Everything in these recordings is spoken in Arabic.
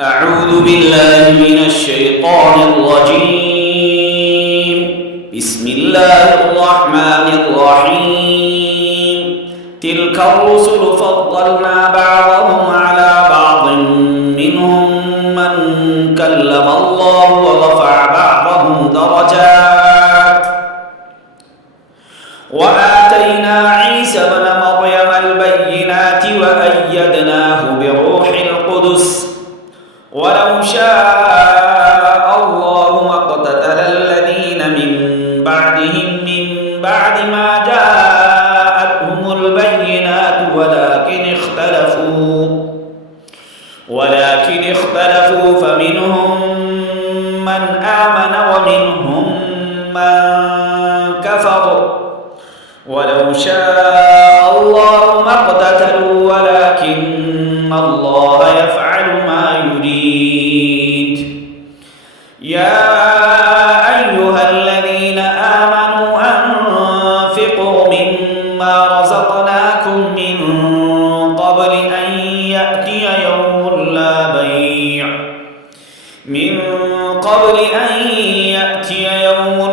أعوذ بالله من الشيطان الرجيم بسم الله الرحمن الرحيم تلك الرسل فضلنا بعضهم على بعض منهم من كلم الله ورفع بعضهم درجات وآتينا عيسى ابن مريم البينات وأيدناه بروح القدس ولو شاء الله ما اقتتل الذين من بعدهم من بعد ما جاءتهم البينات ولكن اختلفوا فمنهم من آمن ومنهم من كفر ولو شاء الله ما اقتتلوا ولكن الله يفعل ما يريد يا أيها الذين آمنوا أنفقوا مما رزقناكم من قبل أن يأتي يوم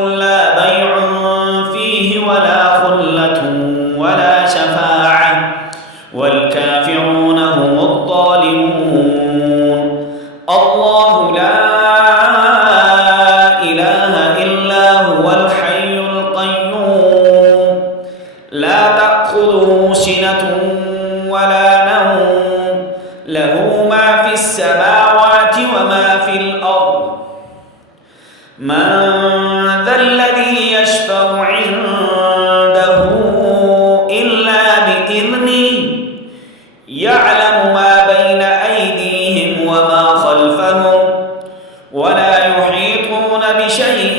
لا بيع فيه ولا خلة ولا شفاعة والكافرون هم الظالمون الله لا إله إلا هو الحي القيوم لا تأخذه سنة ولا نوم له ما في السماوات وما في الأرض من ذا الذي يشفع عنده إلا بإذنه يعلم ما بين أيديهم وما خلفهم ولا يحيطون بشيء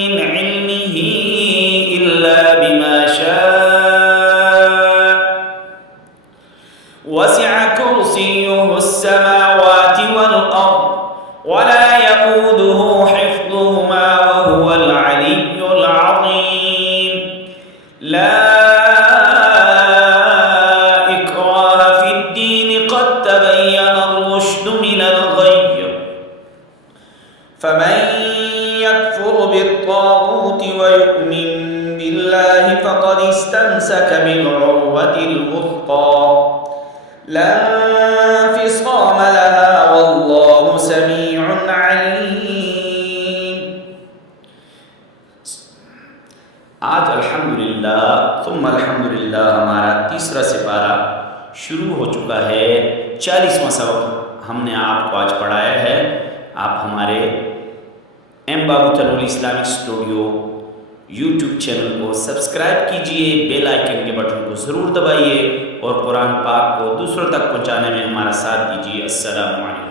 من علمه إلا بما شاء وسع كرسيه السماوات والأرض ولا يئوده حفظهما وهو العلي العظيم لا إكراه في الدين قد تبين الرشد من الغي فمن يكفر بالطاغوت ويؤمن بالله فقد استمسك بالعروة الوثقى لا انفصام لها والله سميع عليم आज अल्हम्दुलिल्लाह थुम्मा अल्हम्दुलिल्लाह हमारा तीसरा सिपारा शुरू हो चुका है। 40वां सबक हमने आपको आज पढ़ाया है। आप हमारे M Babu Tanvir Islamic studio YouTube channel को सब्सक्राइब कीजिए, बेल आइकन के बटन को ज़रूर दबाइए और कुरान पाक को दूसरों तक पहुँचाने में हमारा साथ दीजिए। अस्सलामु अलैकुम।